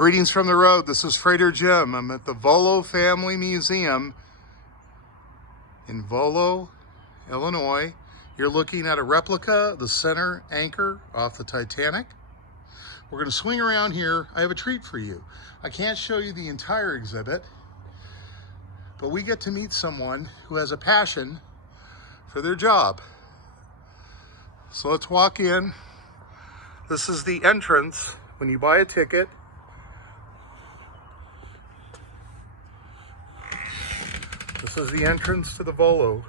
Greetings from the road. This is Freighter Jim. I'm at the Volo Family Museum in Volo, Illinois. You're looking at a replica of the center anchor off the Titanic. We're going to swing around here. I have a treat for you. I can't show you the entire exhibit, but we get to meet someone who has a passion for their job. So let's walk in. This is the entrance when you buy a ticket. This is the entrance to the Volo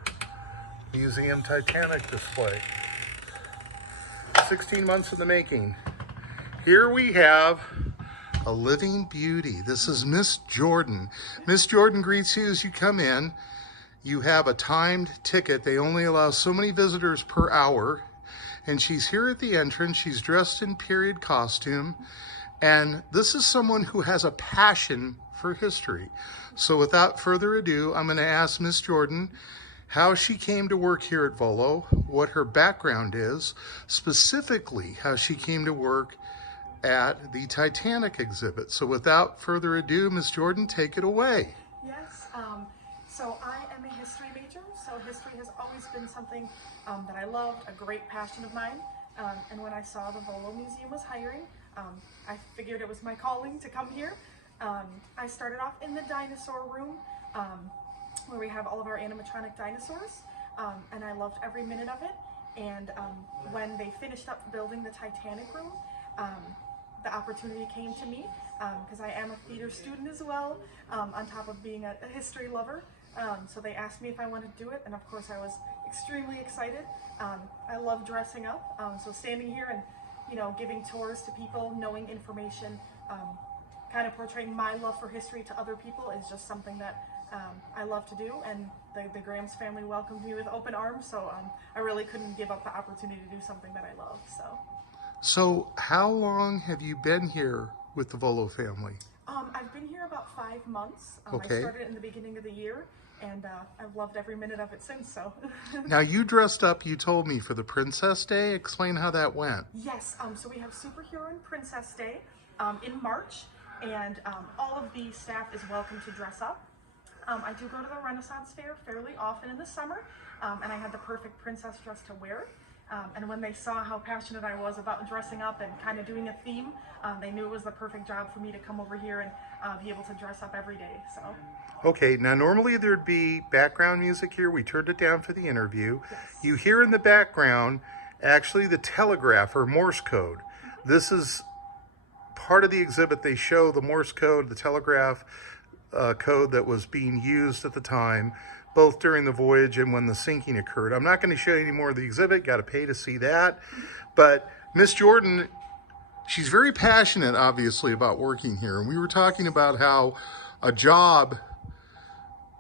Museum Titanic display. 16 months in the making. Here we have a living beauty. This is Miss Jordan. Miss Jordan greets you as you come in. You have a timed ticket. They only allow so many visitors per hour. And she's here at the entrance. She's dressed in period costume. And this is someone who has a passion for history. So without further ado, I'm going to ask Miss Jordan how she came to work here at Volo, what her background is, specifically how she came to work at the Titanic exhibit. So without further ado, Miss Jordan, take it away. Yes, so I am a history major, so history has always been something that I loved, a great passion of mine. And when I saw the Volo Museum was hiring, I figured it was my calling to come here. I started off in the dinosaur room, where we have all of our animatronic dinosaurs, and I loved every minute of it. And when they finished up building the Titanic room, the opportunity came to me, because I am a theater student as well, on top of being a history lover. So they asked me if I wanted to do it, and of course I was extremely excited. I love dressing up, so standing here and, you know, giving tours to people, knowing information, kind of portraying my love for history to other people is just something that I love to do, and the Grams family welcomed me with open arms, so I really couldn't give up the opportunity to do something that I love. So how long have you been here with the Volo family? I've been here about 5 months. Okay. I started in the beginning of the year, and I've loved every minute of it since. So. Now you dressed up, you told me, for the Princess Day. Explain how that went. Yes, so we have Superhero and Princess Day in March, and all of the staff is welcome to dress up. I do go to the Renaissance Fair fairly often in the summer, and I had the perfect princess dress to wear. And when they saw how passionate I was about dressing up and kind of doing a theme, they knew it was the perfect job for me to come over here and be able to dress up every day. So. Okay, now normally there'd be background music here. We turned it down for the interview. Yes. You hear in the background actually the telegraph or Morse code. This is part of the exhibit. They show the Morse code, the telegraph code that was being used at the time, both during the voyage and when the sinking occurred. I'm not going to show you any more of the exhibit. Got to pay to see that. But Miss Jordan, she's very passionate, obviously, about working here. And we were talking about how a job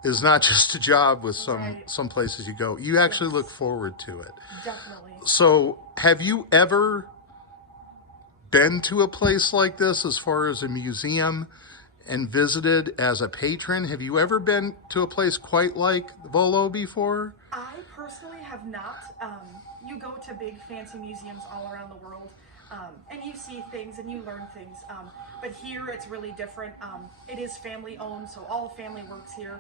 is not just a job with some places you go. You actually look forward to it. Definitely. So have you ever been to a place like this as far as a museum and visited as a patron? Have you ever been to a place quite like Volo before? I personally have not. You go to big fancy museums all around the world, and you see things and you learn things, but here it's really different. It is family owned, so all family works here,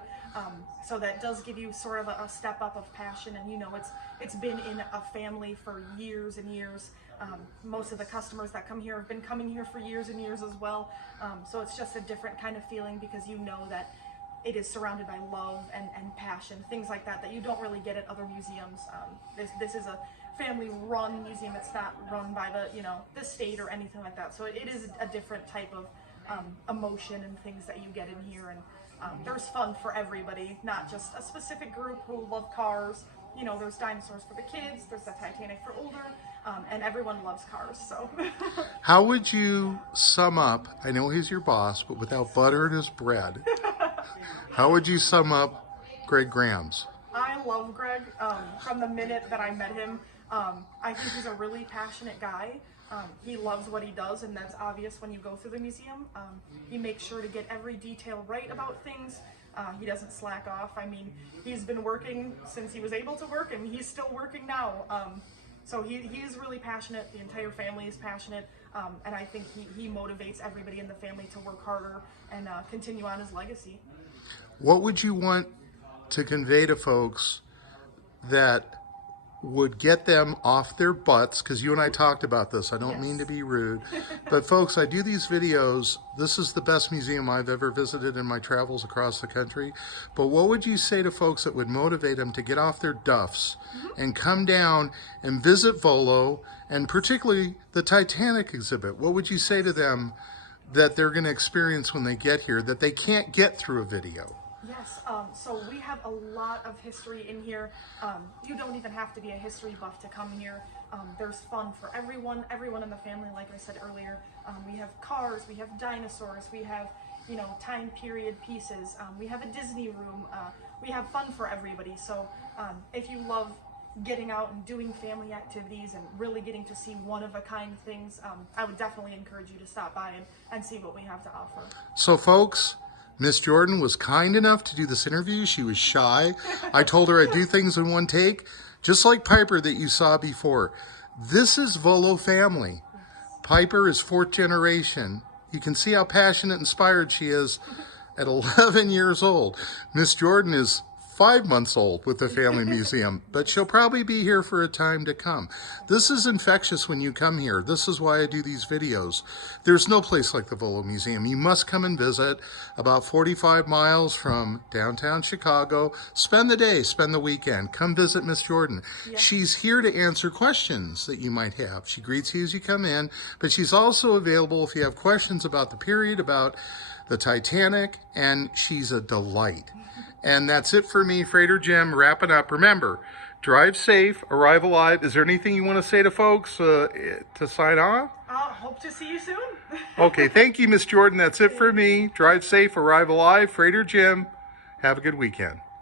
so that does give you sort of a step up of passion, and you know it's been in a family for years and years. Most of the customers that come here have been coming here for years and years as well, so it's just a different kind of feeling because you know that it is surrounded by love and passion, things like that you don't really get at other museums. This is a family-run museum. It's not run by the state or anything like that. So it is a different type of emotion and things that you get in here. And there's fun for everybody, not just a specific group who love cars. You know, there's dinosaurs for the kids. There's the Titanic for older, and everyone loves cars. So. How would you sum up? I know he's your boss, but without butter in his bread. How would you sum up Greg Grams? I love Greg. From the minute that I met him, I think he's a really passionate guy. He loves what he does, and that's obvious when you go through the museum. He makes sure to get every detail right about things. He doesn't slack off. I mean, he's been working since he was able to work, and he's still working now. So he is really passionate. The entire family is passionate. And I think he motivates everybody in the family to work harder and continue on his legacy. What would you want to convey to folks that would get them off their butts? Because you and I talked about this. I don't mean to be rude. But folks, I do these videos. This is the best museum I've ever visited in my travels across the country. But what would you say to folks that would motivate them to get off their duffs and come down and visit Volo, and particularly the Titanic exhibit? What would you say to them that they're going to experience when they get here that they can't get through a video? Yes, so we have a lot of history in here. You don't even have to be a history buff to come here. There's fun for everyone in the family, like I said earlier. We have cars, we have dinosaurs, we have, time period pieces. We have a Disney room. We have fun for everybody. So if you love getting out and doing family activities and really getting to see one-of-a-kind things, I would definitely encourage you to stop by and see what we have to offer. So folks, Miss Jordan was kind enough to do this interview. She was shy. I told her I'd do things in one take, just like Piper that you saw before. This is Volo family. Piper is 4th generation. You can see how passionate and inspired she is at 11 years old. Miss Jordan is 5 months old with the family museum, but she'll probably be here for a time to come. This is infectious when you come here. This is why I do these videos. There's no place like the Volo Museum. You must come and visit. About 45 miles from downtown Chicago. Spend the day, spend the weekend. Come visit Miss Jordan. Yeah. She's here to answer questions that you might have. She greets you as you come in, but she's also available if you have questions about the period, about the Titanic, and she's a delight. And that's it for me, Freighter Jim, wrapping up. Remember, drive safe, arrive alive. Is there anything you want to say to folks to sign off? Hope to see you soon. Okay, thank you, Miss Jordan. That's it for me. Drive safe, arrive alive. Freighter Jim, have a good weekend.